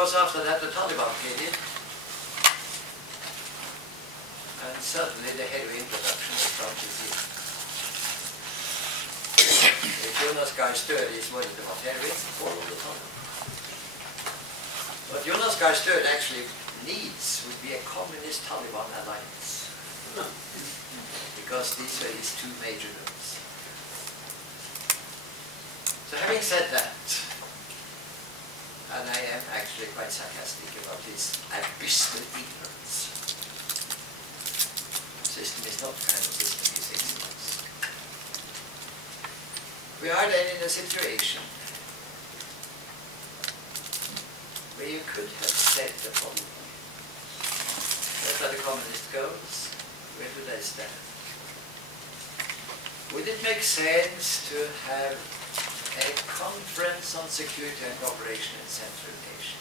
course, after that, the Taliban came in. And suddenly the heavy introduction of Trump is in. If Jonas Gahr Støre is worried about heroin, follow the Taliban. What Jonas Gahr Støre actually needs would be a communist Taliban alliance. Because these were his two major goals. So having said that, and I am actually quite sarcastic about his abysmal ignorance. The system is not the kind of system he thinks it is. We are then in a situation where you could have said the following. What are the communist goals? Where do they stand? Would it make sense to have a conference on security and cooperation in Central Asia,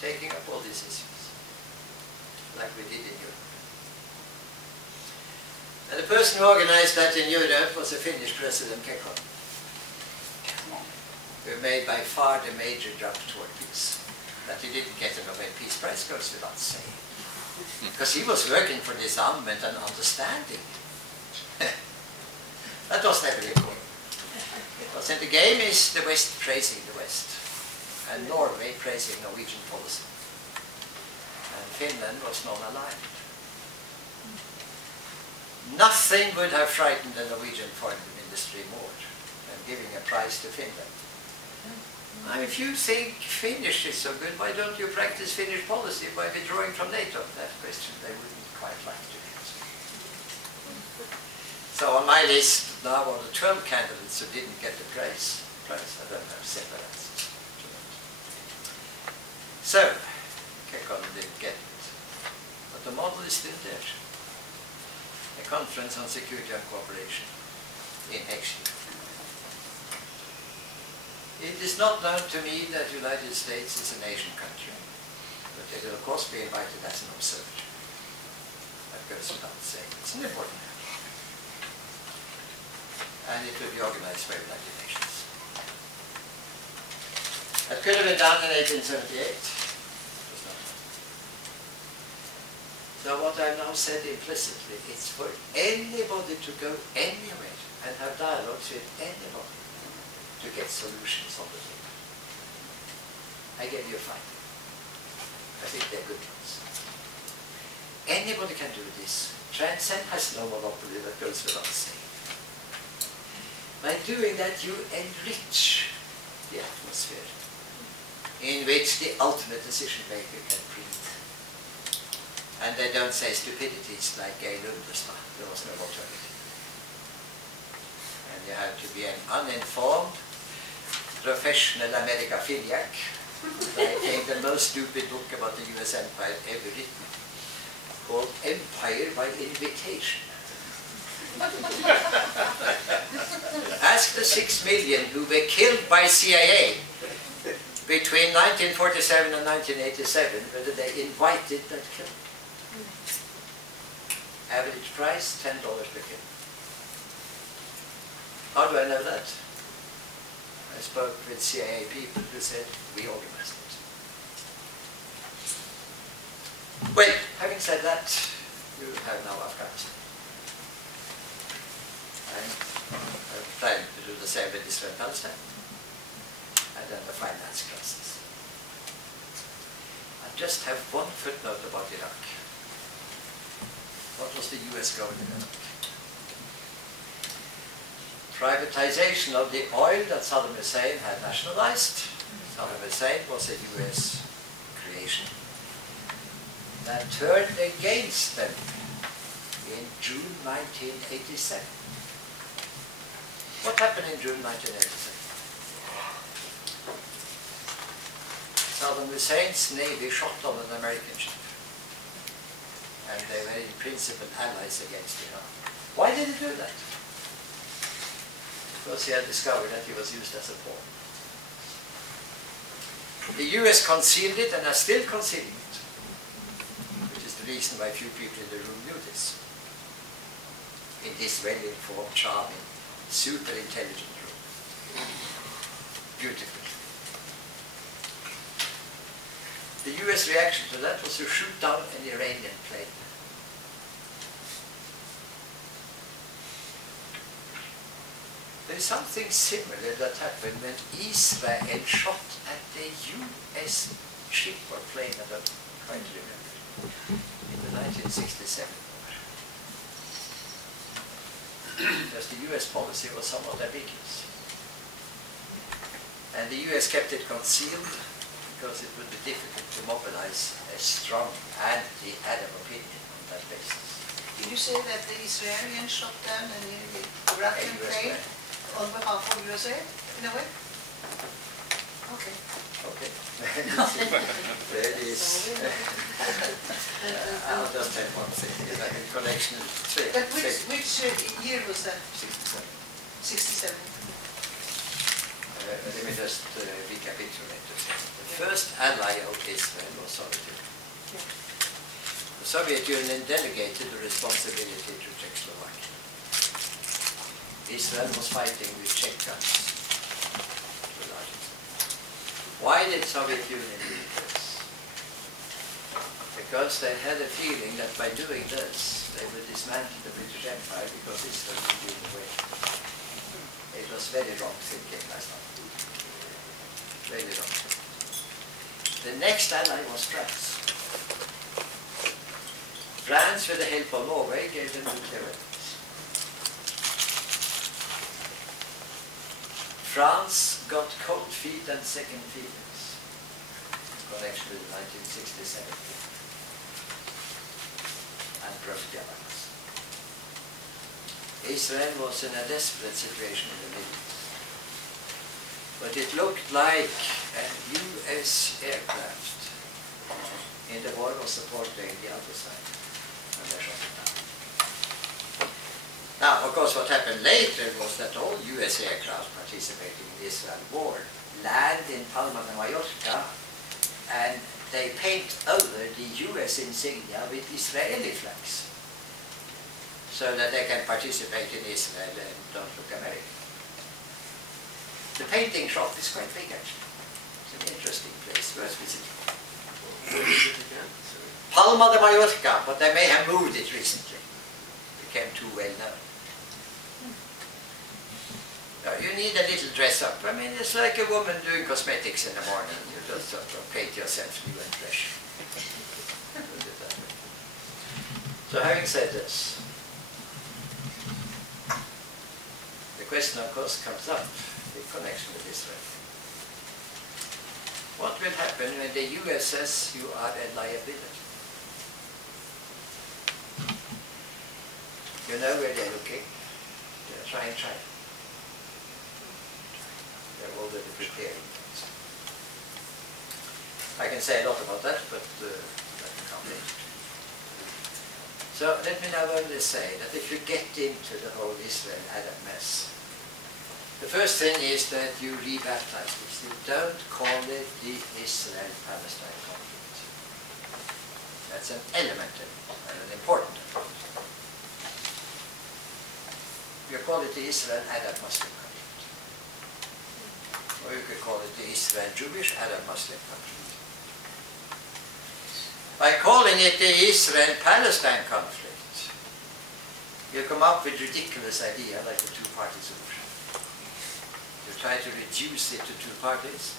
taking up all these issues, like we did in Europe? And the person who organized that in Europe was the Finnish President Kekkonen, who made by far the major drop toward peace. That he didn't get a Nobel Peace Prize goes without saying, because he was working for disarmament and understanding. That was never important. And the game is the West praising the West, and Norway praising Norwegian policy. And Finland was non-aligned. Nothing would have frightened the Norwegian foreign industry more than giving a prize to Finland. Now, if you think Finnish is so good, why don't you practice Finnish policy by withdrawing from NATO? That question they wouldn't quite like to answer. So on my list now are the 12 candidates who didn't get the prize. I don't have separate answers to that. So, Kekkonen didn't get it. But the model is still there. A conference on security and cooperation in action. It is not known to me that the United States is a nation country, but they will of course be invited as an observer. That goes without saying. It's an important matter. And it will be organized by United Nations. That could have been done in 1878. It was not done. So what I've now said implicitly is for anybody to go anywhere and have dialogues with anybody to get solutions on the table. I gave you 5. I think they're good ones. Anybody can do this. Transcend has no monopoly, that goes without saying. By doing that, you enrich the atmosphere in which the ultimate decision maker can breathe. And they don't say stupidities like Gay Lundestad. There was no alternative. And you have to be an uninformed, professional Americaphiliac, writing the most stupid book about the US Empire ever written, called Empire by Invitation. Ask the 6 million who were killed by CIA between 1947 and 1987 whether they invited that killing. Average price, $10 per kill. How do I know that? I spoke with CIA people who said, we organized it. Well, having said that, you have now Afghanistan. And I'm trying to do the same with Israel and Palestine. And then the finance crisis. I just have one footnote about Iraq. What was the US goal in Iraq? Privatization of the oil that Saddam Hussein had nationalized. Saddam Hussein was a US creation that turned against them in June 1987. What happened in June 1987? Saddam Hussein's navy shot on an American ship. And they were in principle allies against Iran. Why did he do that? Because he had discovered that he was used as a pawn. The US concealed it and are still concealing it, which is the reason why few people in the room knew this. In this well-informed, charming, super intelligent room. Beautiful. The US reaction to that was to shoot down an Iranian plane. There is something similar that happened when Israel shot at the US ship or plane, I don't quite remember, in the 1967 war. Because the US policy was somewhat ambiguous. And the US kept it concealed because it would be difficult to mobilize a strong anti-Arab opinion on that basis. Did you say that the Israelis shot down an Iranian plane on behalf of USA, in a way? Okay. Okay. There it is. I'll just have one thing. In connection to But which year was that? 67. 67. Let me just recapitulate. The first ally of Israel was Soviet Union. Yeah. The Soviet Union delegated the responsibility to Czechoslovakia. Israel was fighting with Czech guns. Why did Soviet Union do this? Because they had a feeling that by doing this, they would dismantle the British Empire because Israel would be in the way. It was very wrong thinking, I thought. Very wrong. The next ally was France. France, with the help of Norway, gave them nuclear weapons. France got cold feet and second feelings in connection with the 1967 and broke the alliance. Israel was in a desperate situation in the Middle East. But it looked like a US aircraft in the war was supporting the other side, and they shot it down. Now, of course, what happened later was that all US aircraft participating in the Israel war land in Palma de Mallorca, and they paint over the US insignia with Israeli flags, so that they can participate in Israel and don't look American. The painting shop is quite big, actually. It's an interesting place, worth visiting. Palma de Mallorca, but they may have moved it recently. It became too well known. You need a little dress up. I mean, it's like a woman doing cosmetics in the morning. You just sort of paint yourself new and fresh. Put it that way. So having said this, the question of course comes up in connection with Israel. What will happen when the US says you are a liability? You know where they're looking. They're trying China. They're already preparing things. I can say a lot about that, but that will come later. So let me now only say that if you get into the whole Israel-Arab mess, the first thing is that you rebaptize this. You don't call it the Israel-Palestine conflict. That's an element in it, and an important element. You call it the Israel-Arab Muslim conflict. Or you could call it the Israel-Jewish Arab-Muslim conflict. By calling it the Israel-Palestine conflict, you come up with a ridiculous idea like a two-party solution. You try to reduce it to two parties.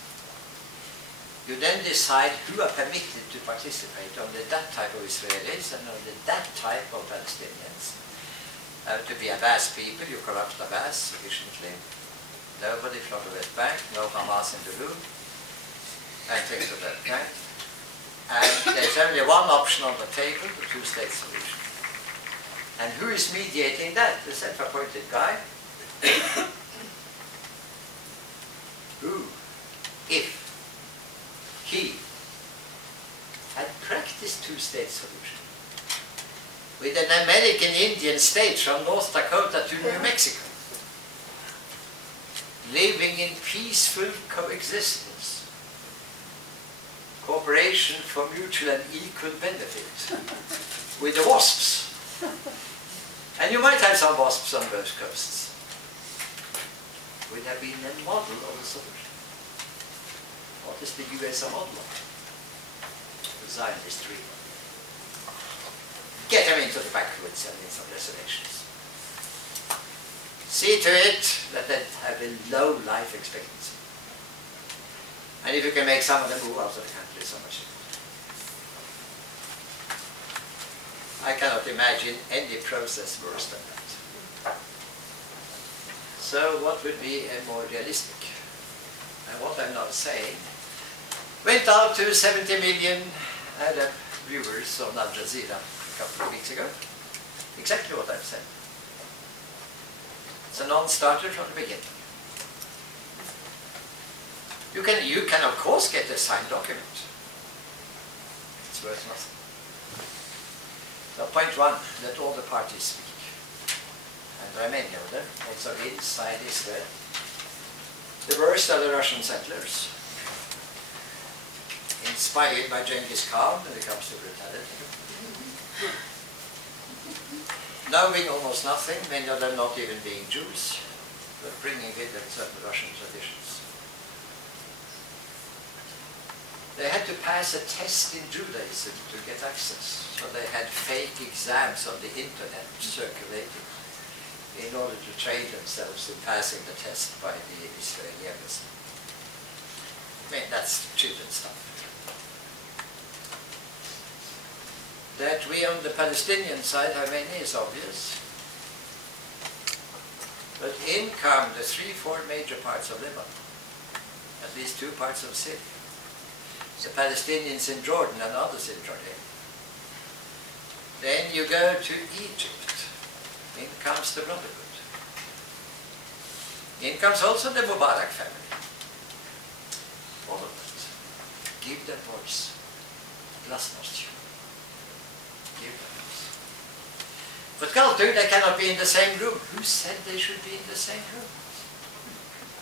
You then decide who are permitted to participate, only that type of Israelis and only that type of Palestinians. To be Abbas people, you corrupt Abbas sufficiently. Nobody from the West Bank, no Hamas in the room, and things of that kind. And there's only one option on the table, the two-state solution. And who is mediating that? The self-appointed guy who, if he had practiced two-state solution with an American Indian state from North Dakota to New Mexico, living in peaceful coexistence, cooperation for mutual and equal benefit with the WASPs. And you might have some WASPs on both coasts. Would have been a model of a solution. What is the US a model of? Zionist dream. Get them into the backwoods and in some reservations. See to it that they have a low life expectancy. And if you can make some of them move out of the country, so much. I cannot imagine any process worse than that. So what would be a more realistic? And what I'm now saying went out to 70 million Arab viewers on Al Jazeera a couple of weeks ago. Exactly what I've said. It's a non-starter from the beginning. You can of course get a signed document. It's worth nothing. So point one, let all the parties speak. And there are many of them, also inside Israel. The worst are the Russian settlers, inspired by Genghis Khan when it comes to brutality. Knowing almost nothing, many of them not even being Jews, but bringing with them certain Russian traditions. They had to pass a test in Judaism to get access. So they had fake exams on the internet circulating in order to train themselves in passing the test by the Israeli embassy. I mean, that's children's stuff. That we on the Palestinian side have many is obvious. But in come the 3-4 major parts of Lebanon, at least 2 parts of Syria. The Palestinians in Jordan and others in Jordan. Then you go to Egypt. In comes the Brotherhood. In comes also the Mubarak family. All of that. Give them voice. Glasnost. Give them voice. But Galtung, they cannot be in the same room. Who said they should be in the same room?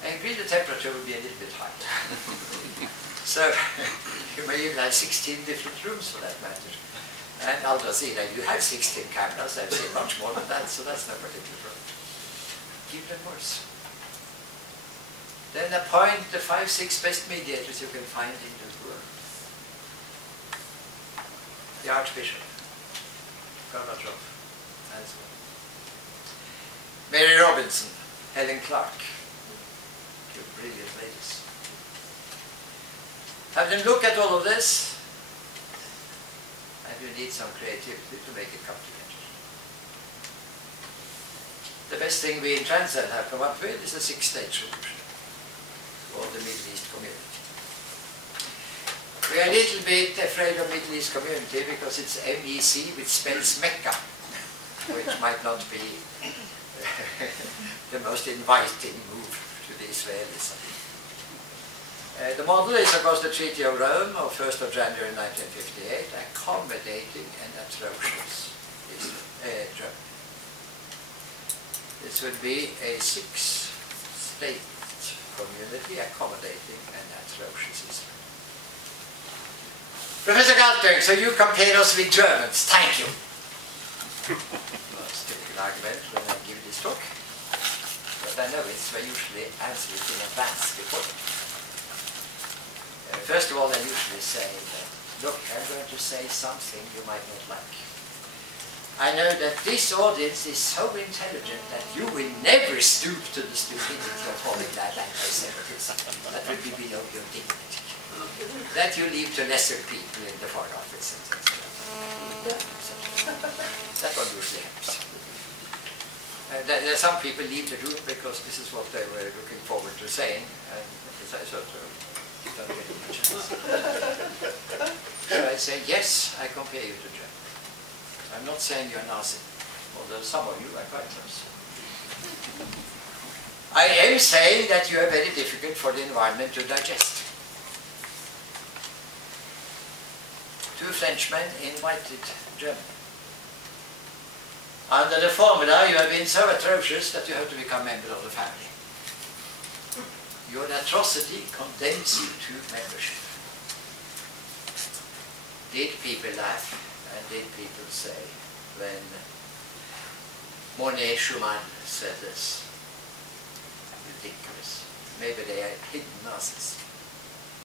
I agree the temperature would be a little bit high. So, you may even have 16 different rooms for that matter. And Al Jazeera, you have 16 cameras, I've seen much more than that, so that's no particular problem. Keep them worse. Then appoint the 5-6 best mediators you can find in the world. The Archbishop, Gorbachev, and so on. Mary Robinson, Helen Clark, two brilliant ladies. Have them look at all of this, and you need some creativity to make it come together. The best thing we in Transcend have come up with is a 6-stage solution for the Middle East community. We are a little bit afraid of Middle East community because it's MEC, which spells Mecca, which might not be the most inviting move to the Israelis. The model is, of course, the Treaty of Rome of 1st of January 1958, accommodating an atrocious Germany. This would be a 6-state community accommodating an atrocious Israel. Professor Galtung, so you compare us with Germans. Thank you. That's a typical argument when I give this talk. But I know it's I usually answer it in advance before. First of all, I usually say that, look, I'm going to say something you might not like. I know that this audience is so intelligent that you will never stoop to the stupidity of calling that anti-Semitism. That would be below your dignity. That you leave to lesser people in the Foreign Office and so on. That one usually helps. There are some people leave the room because this is what they were looking forward to saying, and as I sort of don't get much chance. So I say, yes, I compare you to Germany. I'm not saying you're Nazi, although some of you are quite close. I am saying that you are very difficult for the environment to digest. 2 Frenchmen invited Germany. Under the formula, you have been so atrocious that you have to become a member of the family. Your atrocity condemns you to membership. Did people laugh and did people say when Monet Schumann said this? Ridiculous. Maybe they are hidden Nazis.